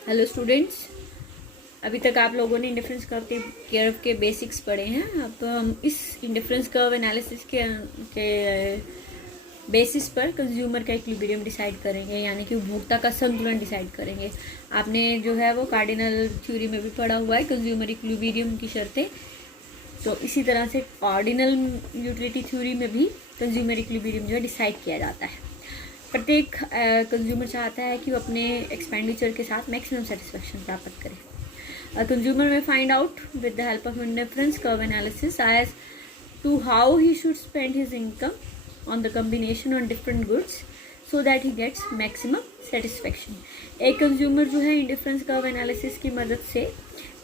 Hello students, अभी तक आप लोगों ने इंडिफरेंस कर्व के बेसिक्स पढ़े हैं। अब हम इस इंडिफरेंस कर्व एनालिसिस के बेसिस पर कंज्यूमर का इक्विलिब्रियम डिसाइड करेंगे, यानी कि उपभोक्ता का संतुलन डिसाइड करेंगे। आपने जो है वो कार्डिनल थ्योरी में भी पढ़ा हुआ है कंज्यूमर इक्विलिब्रियम की शर्तें। तो इसी तरह से ऑर्डिनल यूटिलिटी थ्योरी में भी कंज्यूमर इक्विलिब्रियम जो है डिसाइड किया जाता है। प्रत्येक कंज्यूमर चाहता है कि वो अपने एक्सपेंडिचर के साथ मैक्सिमम सेटिस्फेक्शन प्राप्त करे। कंज्यूमर में find out with the help of indifference curve analysis as to how he should spend his income on the combination on different goods so that he gets maximum satisfaction. एक consumer जो है indifference curve analysis की मदद से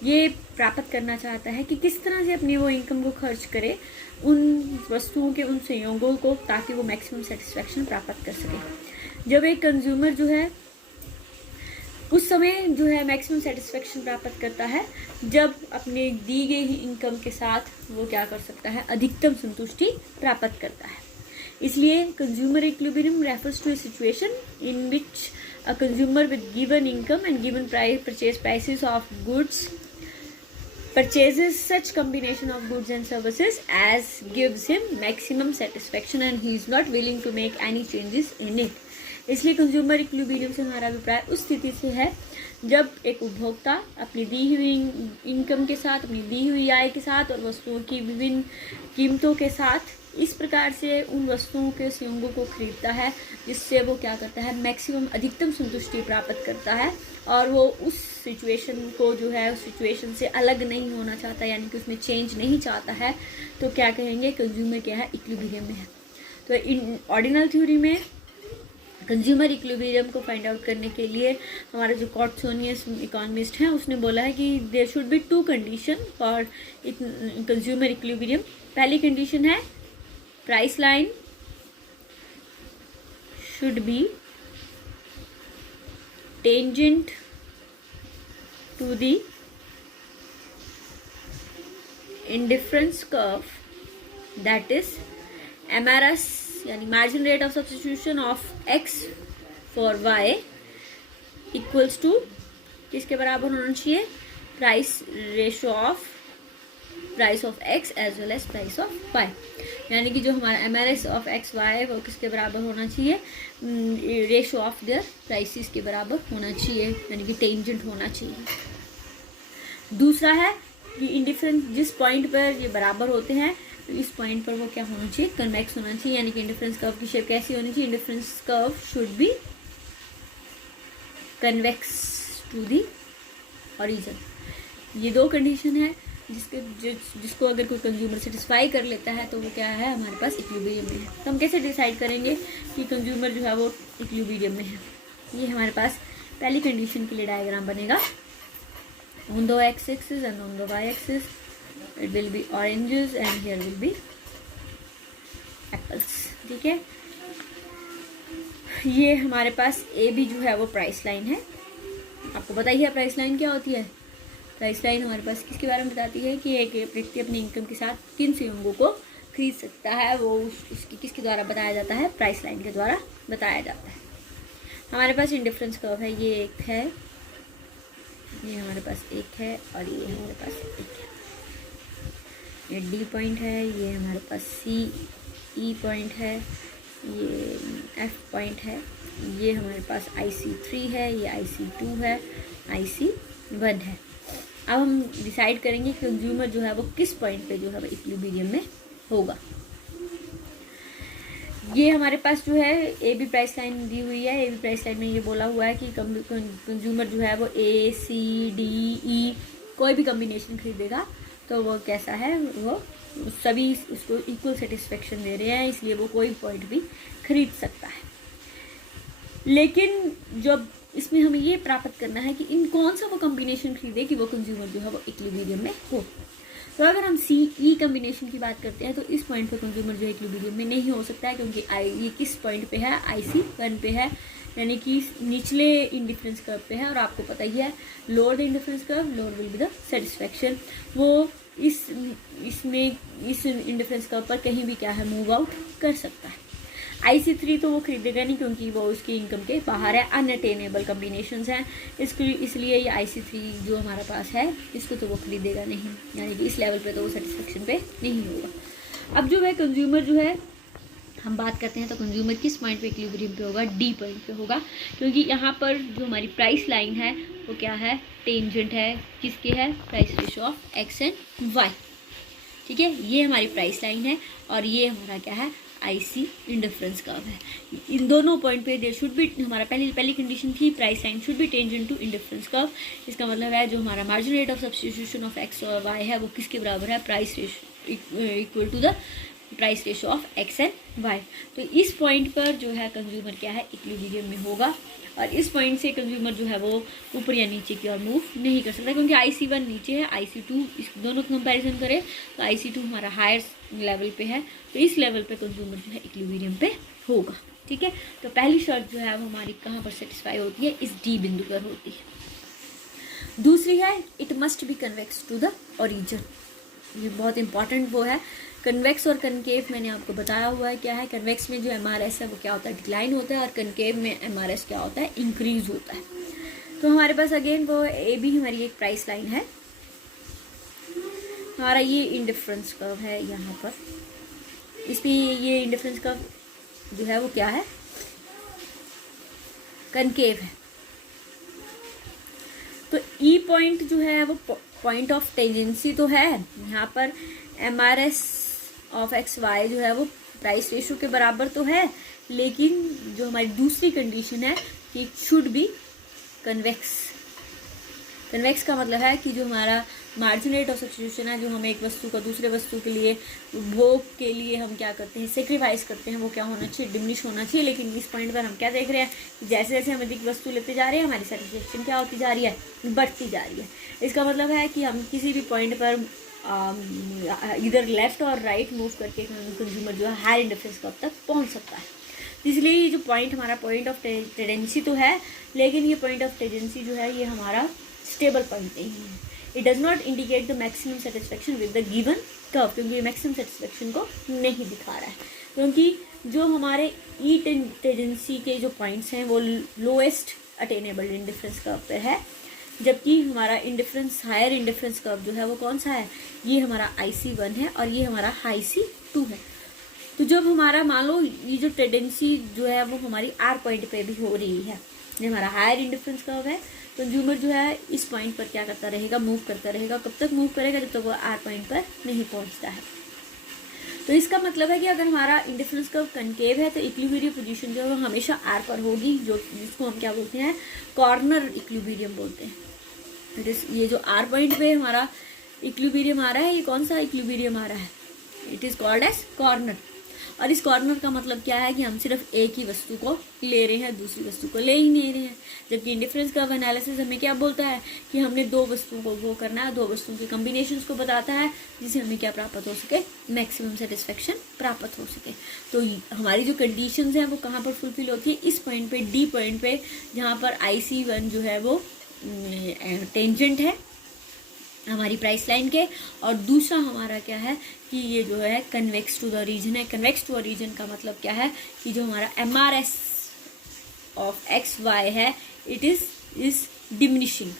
ये प्राप्त करना चाहता है कि किस तरह से अपनी वो इनकम को खर्च करे उन वस्तुओं के उन संयोगों को, ताकि वो मैक्सिमम सेटिस्फेक्शन प्राप्त कर सके। जब एक कंज्यूमर जो है उस समय जो है मैक्सिमम सेटिस्फेक्शन प्राप्त करता है जब अपने दी गई इनकम के साथ वो क्या कर सकता है, अधिकतम संतुष्टि प्राप्त करता है। इसलिए consumer equilibrium refers to a situation in which a consumer with given income and given purchase prices of goods purchases such combination of goods and services as gives him maximum satisfaction and he is not willing to make any changes in it। इसलिए consumer equilibrium से हमारा अभिप्राय उस स्थिति से है जब एक उपभोक्ता अपनी दी हुई इनकम के साथ, अपनी दी हुई आय के साथ और वस्तुओं की विभिन्न कीमतों के साथ इस प्रकार से उन वस्तुओं के संयोगों को खरीदता है जिससे वो क्या करता है, मैक्सिमम अधिकतम संतुष्टि प्राप्त करता है। और वो उस सिचुएशन को जो है उस सिचुएशन से अलग नहीं होना चाहता, यानी कि उसमें चेंज नहीं चाहता है। तो क्या कहेंगे, कंज्यूमर क्या है, इक्विलिब्रियम में है। तो इन ऑर्डिनल थ्योरी में कंज्यूमर इक्विलिब्रियम को फाइंड आउट करने के लिए हमारा जो कॉट्सोनियस इकोनॉमिस्ट है उसने बोला है कि there should be two condition for consumer equilibrium. पहली कंडीशन है price line should be tangent to the indifference curve, that is MRS यानी margin rate of substitution of x for y equals to किसके बराबर होना चाहिए, price ratio of price of x as well as price of y। यानी कि जो हमारा MRS of x Y है वो किसके बराबर होना चाहिए, रेशो ऑफ देयर प्राइसेस के बराबर होना चाहिए, यानी कि टेंजेंट होना चाहिए। दूसरा है कि इंडिफरेंस जिस पॉइंट पर ये बराबर होते हैं तो इस पॉइंट पर वो क्या होना चाहिए, कन्वेक्स होना चाहिए। यानी कि इंडिफरेंस कर्व की शेप कैसी होनी चाहिए, indifference curve should be convex to the origin. ये दो कंडीशन है जिसको अगर कोई कंज्यूमर सेटिस्फाई कर लेता है तो वो क्या है, हमारे पास इक्विलिब्रियम में है। तो हम कैसे डिसाइड करेंगे कि कंज्यूमर जो है वो इक्विलिब्रियम में है। ये हमारे पास पहली कंडीशन के लिए डायग्राम बनेगा। On the x axis and on the y axis it will be oranges and here will be apples. ठीक है, ये हमारे पास ए बी जो है वो प्राइस लाइन है। आपको पता ही है प्राइस लाइन क्या होती है। प्राइस लाइन हमारे पास किसके बारे में बताती है कि एक व्यक्ति अपनी इनकम के साथ किन संयोगों को खरीद सकता है, वो उसकी किसके द्वारा बताया जाता है, प्राइस लाइन के द्वारा बताया जाता है। हमारे पास इंडिफरेंस कर्व है, ये एक है, ये हमारे पास एक है और ये हमारे पास एक है। ये डी पॉइंट है, ये हमारे पास सी ई पॉइंट है, ये एफ पॉइंट है, ये हमारे पास IC3 है, ये IC2 है, IC1 है। अब हम डिसाइड करेंगे कि कंज्यूमर जो है वो किस पॉइंट पे जो है वो इक्विलिब्रियम में होगा। ये हमारे पास जो है ए बी प्राइस लाइन दी हुई है। ए बी प्राइस लाइन में ये बोला हुआ है कि कंज्यूमर जो है वो A C D E कोई भी कॉम्बिनेशन खरीदेगा तो वो कैसा है, वो सभी उसको इक्वल सेटिस्फेक्शन दे रहे हैं, इसलिए वो कोई पॉइंट भी खरीद सकता है। लेकिन जब इसमें हमें ये प्राप्त करना है कि इन कौन सा वो कॉम्बिनेशन खरीदे कि वो कंज्यूमर जो है वो इक्विलिब्रियम में हो। तो अगर हम सी ई कॉम्बिनेशन की बात करते हैं तो इस पॉइंट पे कंज्यूमर जो है इक्विलिब्रियम में नहीं हो सकता है, क्योंकि ये किस पॉइंट पे है, IC1 पे है, यानी कि निचले इंडिफरेंस कर्व पे है। और आपको पता ही है lower the indifference curve lower will be the satisfaction. वो इसमें इस इंडिफरेंस कर्व पर कहीं भी क्या है, मूव आउट कर सकता है। IC3 तो वो खरीदेगा नहीं क्योंकि वो उसकी इनकम के बाहर है, अनअटेनेबल कम्बिनेशंस हैं, इसलिए ये IC3 जो हमारा पास है इसको तो वो खरीदेगा नहीं, यानी कि इस लेवल पे तो वो सेटिस्फेक्शन पे नहीं होगा। अब जो है कंज्यूमर जो है हम बात करते हैं तो कंज्यूमर किस पॉइंट पे इक्विलिब्रियम पे होगा, डी पॉइंट पे होगा, क्योंकि यहाँ पर जो हमारी प्राइस लाइन है वो क्या है, टेंजेंट है, किसके है, price ratio of x and y. ठीक है, ये हमारी प्राइस लाइन है और ये हमारा क्या है, IC इंडिफरेंस कर्व है। इन दोनों पॉइंट पे देयर शुड बी, हमारा पहली कंडीशन थी price line should be tangent to indifference curve. इसका मतलब है जो हमारा margin rate of substitution of x और वाई है वो किसके बराबर है, price ratio equal to the price ratio of x and y. तो इस पॉइंट पर जो है कंज्यूमर क्या है, इक्विलिब्रियम में होगा, और इस पॉइंट से कंज्यूमर जो है वो ऊपर या नीचे की ओर मूव नहीं कर सकता, क्योंकि IC1 नीचे है, IC2 इस दोनों का कंपैरिजन करें तो IC2 हमारा हायर लेवल पे है, तो इस लेवल पे कंज्यूमर जो है इक्विलिब्रियम पे होगा। ठीक है, तो पहली शर्त जो है वो हमारी कहाँ पर सेटिस्फाई होती है, इस डी बिंदु पर होती है। दूसरी है it must be convex to the origin. ये बहुत इंपॉर्टेंट वो है, कन्वेक्स और कनकेव मैंने आपको बताया हुआ है क्या है। कन्वेक्स में जो MRS है वो क्या होता है, डिक्लाइन होता है, और कनकेव में MRS क्या होता है, इंक्रीज होता है। तो हमारे पास अगेन वो AB हमारी एक प्राइस लाइन है, हमारा ये इंडिफरेंस कर्व है यहाँ पर, इस पे ये इंडिफरेंस कर्व जो है वो क्या है, कनकेव है। तो E पॉइंट जो है वो पॉइंट ऑफ टेंजेंसी तो है, यहाँ पर MRS ऑफ एक्स वाई जो है वो प्राइस रेशो के बराबर तो है, लेकिन जो हमारी दूसरी कंडीशन है कि it should be convex. Convex का मतलब है कि जो हमारा मार्जिन रेट ऑफ सब्स्टिट्यूशन है, जो हम एक वस्तु का दूसरे वस्तु के लिए भोग के लिए हम क्या करते हैं, सेक्रीफाइस करते हैं, वो क्या होना चाहिए, डिमिनिश होना चाहिए। लेकिन इस पॉइंट पर हम क्या देख रहे हैं कि जैसे जैसे हम अधिक वस्तु लेते जा रहे हैं हमारी सेटिस्फेक्शन क्या होती जा रही है, बढ़ती जा रही है। इसका मतलब है कि हम किसी भी पॉइंट पर इधर लेफ्ट और राइट मूव करके कंज्यूमर जो है हायर इंडिफरेंस कर्व तक पहुंच सकता है। इसलिए ये जो पॉइंट हमारा पॉइंट ऑफ टेंडेंसी तो है, लेकिन ये पॉइंट ऑफ टेंडेंसी जो है ये हमारा स्टेबल पॉइंट नहीं है। It does not indicate the maximum satisfaction with the given curve, क्योंकि ये मैक्सिमम सेटिस्फेक्शन को नहीं दिखा रहा है, क्योंकि जो हमारे ई टेंडेंसी के जो पॉइंट्स हैं वो लोएस्ट अटेनेबल इंडिफरेंस कर्व पे है, जबकि हमारा इंडिफरेंस हायर इंडिफरेंस कर्व जो है वो कौन सा है, ये हमारा IC1 है और ये हमारा IC2 है। तो जब हमारा मान लो ये जो टेंडेंसी जो है वो हमारी R पॉइंट पे भी हो रही है, ये हमारा हायर इंडिफरेंस कर्व है, कंज्यूमर जो है इस पॉइंट पर क्या करता रहेगा, मूव करता रहेगा। कब तक मूव करेगा, जब तक वो R पॉइंट पर नहीं पहुंचता है। तो इसका मतलब है कि अगर हमारा इंडिफरेंस कर्व कनकेव है तो इक्विलिब्रियम पोजीशन जो है वो हमेशा R पर होगी, जो जिसको हम क्या बोलते हैं, कॉर्नर इक्विलिब्रियम बोलते हैं। ये जो R पॉइंट पे हमारा इक्विलिब्रियम आ रहा है, ये कौन सा इक्विलिब्रियम आ रहा है, it is called as corner. और इस कॉर्नर का मतलब क्या है कि हम सिर्फ एक ही वस्तु को ले रहे हैं, दूसरी वस्तु को ले ही नहीं रहे हैं। जबकि इंडिफरेंस कर्व एनालिसिस हमें क्या बोलता है कि हमने दो वस्तुओं को वो करना है, दो वस्तुओं के कॉम्बिनेशंस को बताता है, जिससे हमें क्या प्राप्त हो सके, मैक्सिमम सेटिस्फेक्शन प्राप्त हो सके। तो हमारी जो कंडीशंस हैं वो कहाँ पर फुलफिल होती है, इस पॉइंट पे, डी पॉइंट पे, जहाँ पर IC1 जो है वो टेंजेंट है हमारी प्राइस लाइन के, और दूसरा हमारा क्या है कि ये जो है कन्वेक्स टू द रीजन है। कन्वेक्स टू द रीजन का मतलब क्या है कि जो हमारा MRS ऑफ एक्स वाई है इट इज डिमिनिशिंग,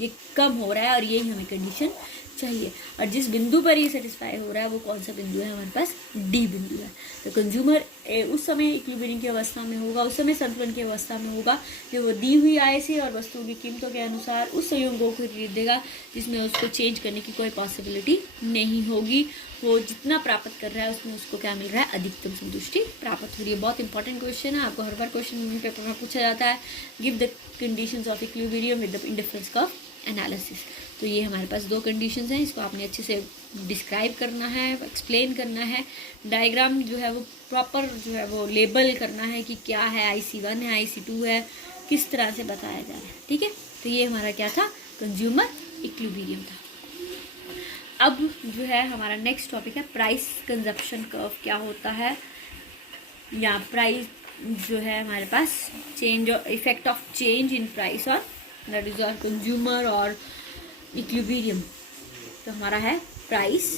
ये कम हो रहा है, और यही हमें कंडीशन चाहिए। और जिस बिंदु पर ये सेटिस्फाई हो रहा है वो कौन सा बिंदु है, हमारे पास डी बिंदु है। तो कंज्यूमर उस समय इक्विलिब्रियम की अवस्था में होगा, उस समय संतुलन की अवस्था में होगा, जो वो दी हुई आय से और वस्तुओं की कीमतों के अनुसार उस संयोगों को खरीदेगा जिसमें उसको चेंज करने की कोई पॉसिबिलिटी नहीं होगी। वो जितना प्राप्त कर रहा है उसमें उसको क्या मिल रहा है, अधिकतम संतुष्टि प्राप्त हो रही है। बहुत इंपॉर्टेंट क्वेश्चन है, आपको हर बार क्वेश्चन पेपर में पूछा जाता है, give the conditions of equilibrium with the indifference curve analysis. तो ये हमारे पास दो कंडीशंस हैं, इसको आपने अच्छे से डिस्क्राइब करना है, एक्सप्लेन करना है, डायग्राम जो है वो प्रॉपर जो है वो लेबल करना है कि क्या है, IC1 है, IC2 है, किस तरह से बताया जा रहा है। ठीक है, तो ये हमारा क्या था, कंज्यूमर इक्विलिब्रियम था। अब जो है हमारा नेक्स्ट टॉपिक है प्राइस कंजप्शन कर्व क्या होता है, या प्राइस जो है हमारे पास चेंज और effect of change in price और दैट इज और कंज्यूमर और इक्विलिब्रियम। तो हमारा है price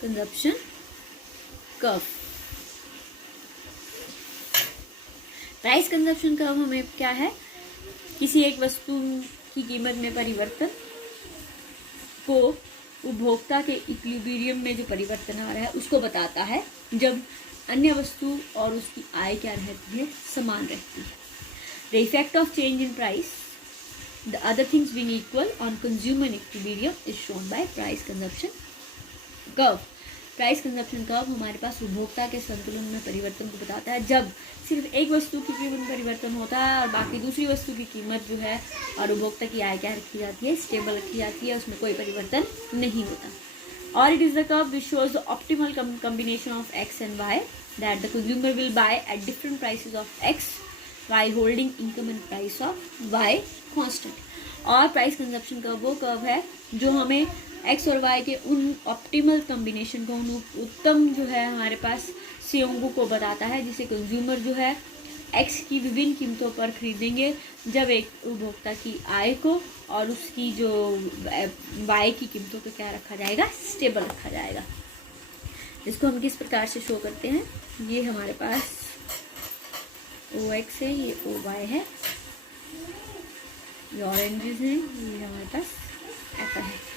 consumption curve. Price consumption curve हमें क्या है, किसी एक वस्तु की कीमत में परिवर्तन को उपभोक्ता के इक्विलिब्रियम में जो परिवर्तन आ रहा है उसको बताता है, जब अन्य वस्तु और उसकी आय क्या रहती है, समान रहती है। The effect of change in price the other things being equal on consumer equilibrium is shown by price consumption curve. Price consumption curve हमारे पास उपभोक्ता के संतुलन में परिवर्तन को बताता है, जब सिर्फ एक वस्तु की कीमत में परिवर्तन होता है और बाकी दूसरी वस्तु की कीमत जो है और उपभोक्ता की आय क्या रखी जाती है, स्टेबल रखी जाती है, उसमें कोई परिवर्तन नहीं होता। और it is the curve which shows the optimal combination of x and y that the consumer will buy at different prices of x y holding income and price of y constant. और price consumption curve वो curve है जो हमें x और Y के उन optimal combination को, उन उत्तम जो है हमारे पास संयोगों को बताता है, जिसे कंज्यूमर जो है एक्स की विभिन्न कीमतों पर खरीदेंगे, जब एक उपभोक्ता की आय को और उसकी जो वाई की कीमतों को क्या रखा जाएगा, स्टेबल रखा जाएगा। इसको हम किस प्रकार से शो करते हैं, ये हमारे पास ओ एक्स है, ये ओ वाई है, ये ऑरेंजेस हैं, ये हमारे पास एप्पल है।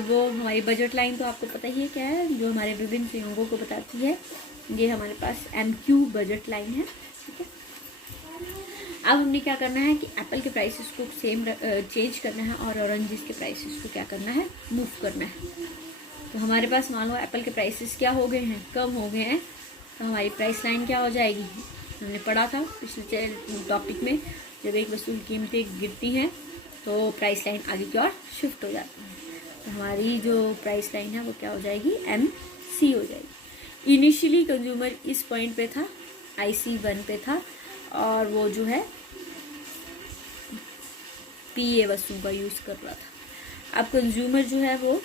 वो हमारी बजट लाइन तो आपको पता ही है क्या है, जो हमारे विभिन्न संयोगों को बताती है। ये हमारे पास MQ बजट लाइन है, ठीक है। अब हमने क्या करना है कि एप्पल के प्राइसेस को सेम चेंज करना है और ऑरेंजेस के प्राइसेस को क्या करना है, मूव करना है। तो हमारे पास मान लो एप्पल के प्राइसेस क्या हो गए हैं, कम हो गए हैं, तो हमारी प्राइस लाइन क्या हो जाएगी, हमने पढ़ा था पिछले टॉपिक में, जब एक वस्तु की कीमतें गिरती हैं तो प्राइस लाइन आगे की ओर शिफ्ट हो जाती है। तो हमारी जो प्राइस लाइन है वो क्या हो जाएगी, MC हो जाएगी। इनिशियली कंज्यूमर इस पॉइंट पे था, IC1 पे था, और वो जो है PA वस्तु का यूज़ कर रहा था। अब कंज्यूमर जो है वो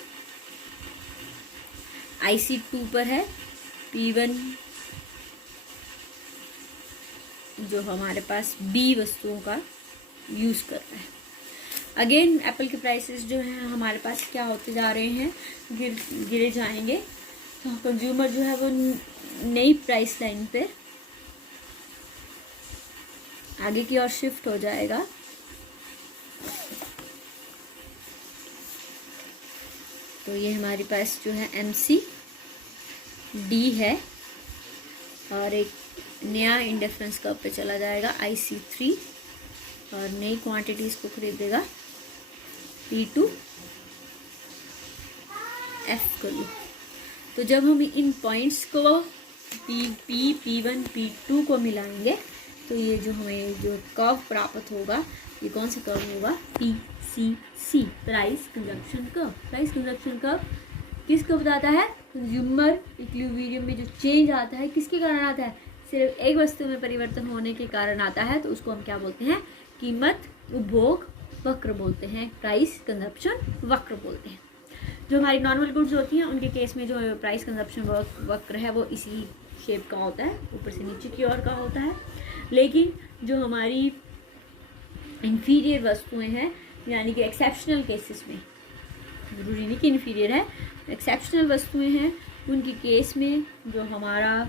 IC2 पर है, P1 जो हमारे पास B वस्तुओं का यूज़ कर रहा है। अगेन एप्पल के प्राइसेस जो हैं हमारे पास क्या होते जा रहे हैं, गिरे जाएंगे। तो कंज्यूमर जो है वो नई प्राइस लाइन पे आगे की ओर शिफ्ट हो जाएगा। तो ये हमारे पास जो है MC D है, और एक नया इंडिफरेंस कर्व पे चला जाएगा IC3, और नई क्वांटिटीज़ को खरीदेगा P2 F कर लो। तो जब हम इन पॉइंट्स को P1 P2 को मिलाएंगे तो ये जो हमें जो कर्व प्राप्त होगा, ये कौन सा कर्व होगा, PCC, price consumption curve. Price consumption curve किसको बताता है, कंज्यूमर इक्विलिब्रियम में जो चेंज आता है किसके कारण आता है, सिर्फ एक वस्तु में परिवर्तन होने के कारण आता है। तो उसको हम क्या बोलते हैं, कीमत उपभोग वक्र बोलते हैं, प्राइस कंजप्शन वक्र बोलते हैं। जो हमारी नॉर्मल गुड्स होती हैं उनके केस में जो प्राइस कंजप्शन वक्र है वो इसी शेप का होता है, ऊपर से नीचे की ओर का होता है। लेकिन जो हमारी इंफीरियर वस्तुएं हैं, यानी कि एक्सेप्शनल केसेस में, जरूरी नहीं कि इंफीरियर है, एक्सेप्शनल वस्तुएं हैं, उनके केस में जो हमारा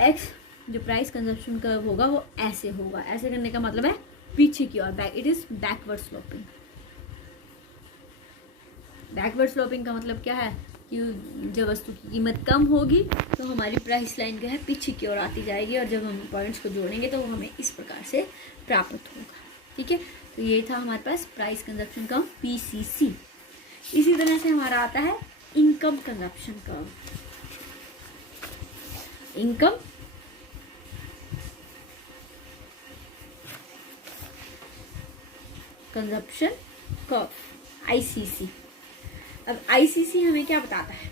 एक्स जो प्राइस कंजप्शन कर्व होगा वो ऐसे होगा। ऐसे करने का मतलब है पीछे की ओर, back, it is backward sloping. Backward sloping का मतलब क्या है कि जब वस्तु की कीमत कम होगी तो हमारी प्राइस लाइन जो है पीछे की ओर आती जाएगी, और जब हम पॉइंट्स को जोड़ेंगे तो वो हमें इस प्रकार से प्राप्त होगा, ठीक है। तो ये था हमारे पास प्राइस कंजप्शन कर्व PCC। इसी तरह से हमारा आता है income consumption curve. Income consumption curve ICC। अब ICC हमें क्या बताता है,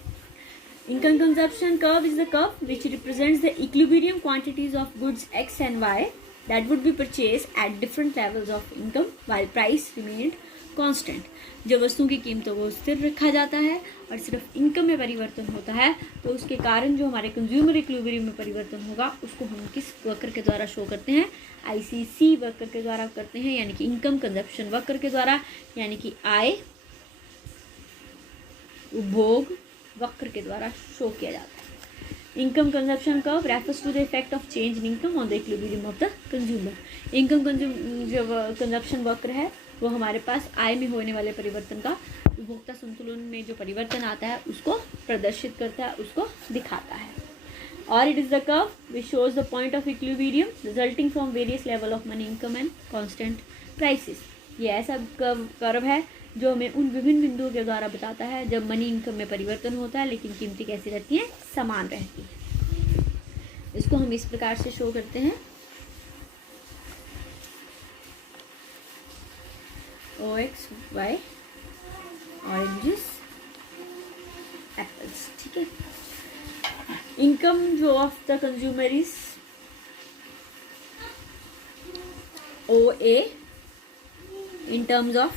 income consumption curve is the curve which represents the equilibrium quantities of goods X and Y that would be purchased at different levels of income while price remained constant। जब वस्तुओं की कीमतों को स्थिर रखा जाता है और सिर्फ इनकम में परिवर्तन होता है, तो उसके कारण जो हमारे कंज्यूमर इक्विलिब्रियम में परिवर्तन होगा उसको हम किस वक्र के द्वारा शो करते हैं, ICC वक्र के द्वारा करते हैं, यानी कि इनकम कंजप्शन वक्र के द्वारा, यानी कि आय उपभोग वक्र के द्वारा शो किया जाता है। Income consumption curve refers to the effect of change in income on the equilibrium of the consumer. Income जो कंजप्शन वक्र है वो हमारे पास आय में होने वाले परिवर्तन का उपभोक्ता संतुलन में जो परिवर्तन आता है उसको प्रदर्शित करता है, उसको दिखाता है। और it is the curve which shows the point of equilibrium resulting from various level of money income and constant prices. ये ऐसा कर्व है जो हमें उन विभिन्न बिंदुओं के द्वारा बताता है जब मनी इनकम में परिवर्तन होता है लेकिन कीमतें कैसी रहती हैं, समान रहती हैं। इसको हम इस प्रकार से शो करते हैं, OXY ऑरेंजेस एप्पल्स, ठीक है। इनकम जो of the consumer is OA in terms of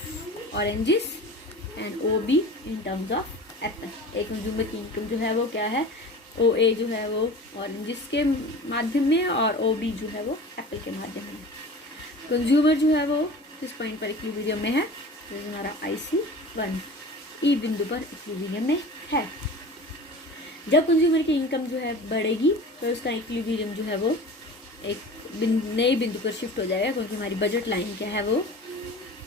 oranges and OB in terms of Apple. एक कंज्यूमर की इनकम जो है वो क्या है, OA जो है वो ऑरेंजेस के माध्यम में और OB जो है वो एप्पल के माध्यम में। कंज्यूमर जो है वो किस पॉइंट पर इक्विलिब्रियम में है, तो हमारा IC1 ई बिंदु पर इक्विलिब्रियम में है। जब कंज्यूमर की इनकम जो है बढ़ेगी तो उसका इक्विलिब्रियम जो है वो एक नए बिंदु पर शिफ्ट हो जाएगा, क्योंकि हमारी बजट लाइन क्या है वो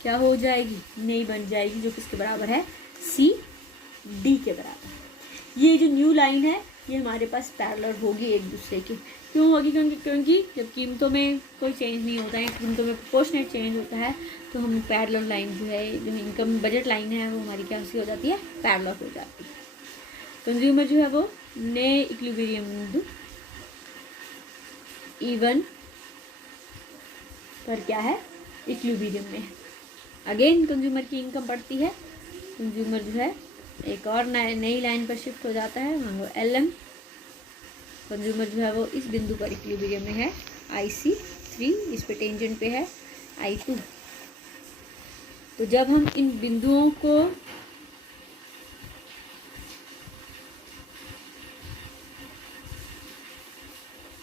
क्या हो जाएगी, नई बन जाएगी, जो किसके बराबर है, CD के बराबर। ये जो न्यू लाइन है ये हमारे पास पैरेलल होगी एक दूसरे की। क्यों होगी, क्योंकि जब कीमतों में कोई चेंज नहीं होता है, कीमतों में प्रोपोर्शनेट चेंज होता है, तो हम पैरेलल लाइन जो है, जो इनकम बजट लाइन है वो हमारी क्या हो जाती है, पैरेलल हो जाती है। कंज्यूमर जो है वो नए इक्विलिब्रियम बिंदु E1 पर क्या है, इक्विलिब्रियम में। अगेन कंज्यूमर की इनकम बढ़ती है, कंज्यूमर जो है एक और नई लाइन पर शिफ्ट हो जाता है, मान लो LM। कंज्यूमर जो है वो इस बिंदु पर इक्विलिब्रियम में है, IC3, इस पे टेंजेंट पे है I2। तो जब हम इन बिंदुओं को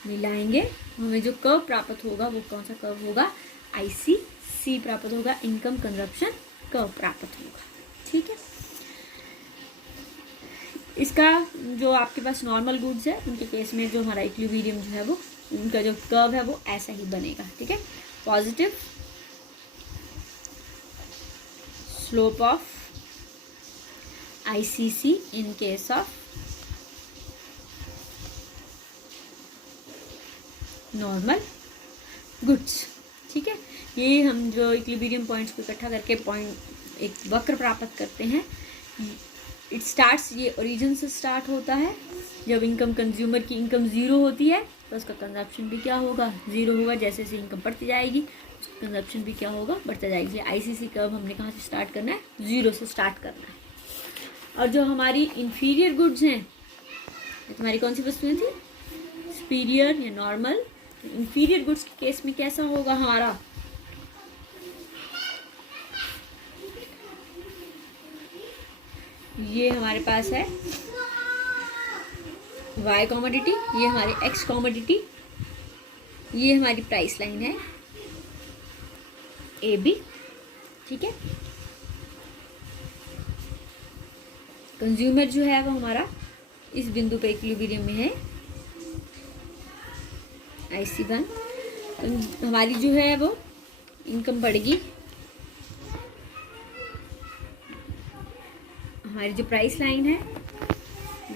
मिलाएंगे हमें जो कर्व प्राप्त होगा वो कौन सा कर्व होगा, ICC प्राप्त होगा, इनकम कंजप्शन कर्व प्राप्त होगा, ठीक है। इसका जो आपके पास नॉर्मल गुड्स है उनके केस में जो हमारा इक्विलिब्रियम जो है वो, उनका जो कर्व है वो ऐसा ही बनेगा, ठीक है। Positive slope of ICC in case of normal goods, ठीक है। ये हम जो इक्विलिब्रियम पॉइंट्स को इकट्ठा करके पॉइंट एक वक्र प्राप्त करते हैं। इट स्टार्ट्स, ये ओरिजिन से स्टार्ट होता है। जब इनकम कंज्यूमर की इनकम ज़ीरो होती है तो उसका कंजप्शन भी क्या होगा, ज़ीरो होगा। जैसे जैसे इनकम बढ़ती जाएगी कंजप्शन भी क्या होगा, बढ़ता जाएगी। ICC कर्व हमने कहाँ से स्टार्ट करना है, ज़ीरो से स्टार्ट करना है। और जो हमारी इंफीरियर गुड्स हैं, तुम्हारी कौन सी वस्तुएं थी, सुपीरियर या नॉर्मल। इंफीरियर गुड्स के केस में कैसा होगा हमारा, ये हमारे पास है Y कॉमोडिटी, ये हमारी X कॉमोडिटी, ये हमारी प्राइस लाइन है AB, ठीक है। कंज्यूमर जो है वो हमारा इस बिंदु पे इक्विलिब्रियम में है IC1। तो हमारी जो है वो इनकम बढ़ेगी, हमारी जो प्राइस लाइन है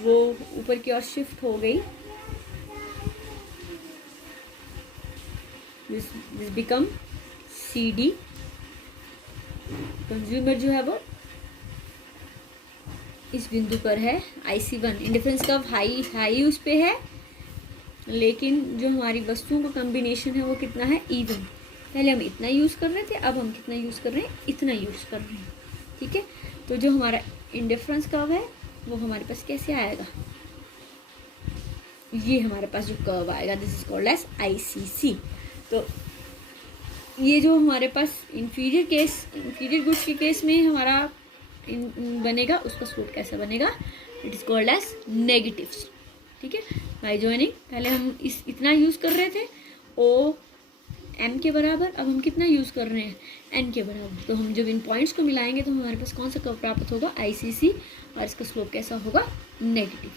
वो ऊपर की ओर शिफ्ट हो गई, दिस बिकम CD। कंज्यूमर जो है वो इस बिंदु पर है IC1। इंडिफरेंस कर्व हाई उस पे है, लेकिन जो हमारी वस्तुओं का कॉम्बिनेशन है वो कितना है, E1। पहले हम इतना यूज़ कर रहे थे, अब हम कितना यूज़ कर रहे हैं, इतना यूज़ कर रहे हैं, ठीक है। तो जो हमारा इंडिफरेंस कर्व है वो हमारे पास कैसे आएगा, ये हमारे पास जो कर्व आएगा, this is called as ICC। तो ये जो हमारे पास इंफीरियर गुड्स के केस में हमारा बनेगा, उसका स्लोप कैसा बनेगा, it is called as negative, ठीक है। बाय ज्वाइनिंग पहले हम इतना यूज़ कर रहे थे OM के बराबर, अब हम कितना यूज़ कर रहे हैं, N के बराबर। तो हम जब इन पॉइंट्स को मिलाएंगे तो हमारे पास कौन सा कर्व प्राप्त होगा, ICC, और इसका स्लोप कैसा होगा, नेगेटिव।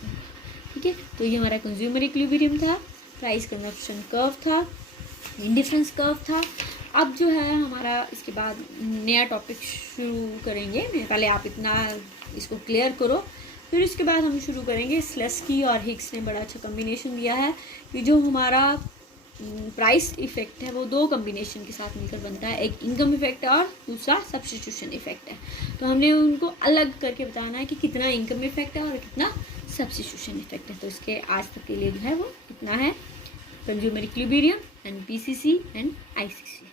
ठीक है, तो ये हमारा कंज्यूमर इक्विलिब्रियम था, प्राइस कंजप्शन कर्व था, इंडिफरेंस कर्व था। अब जो है हमारा इसके बाद नया टॉपिक शुरू करेंगे। पहले आप इतना इसको क्लियर करो, फिर इसके बाद हम शुरू करेंगे। स्लेस्की और हिग्स ने बड़ा अच्छा कम्बिनेशन दिया है कि जो हमारा प्राइस इफेक्ट है वो दो कम्बिनेशन के साथ मिलकर बनता है, एक इनकम इफेक्ट है और दूसरा सब्स्टिट्यूशन इफेक्ट है। तो हमने उनको अलग करके बताना है कि कितना इनकम इफेक्ट है और कितना सब्स्टिट्यूशन इफेक्ट है। तो इसके आज तक के लिए जो है वो कितना है, consumer equilibrium and PCC and ICC.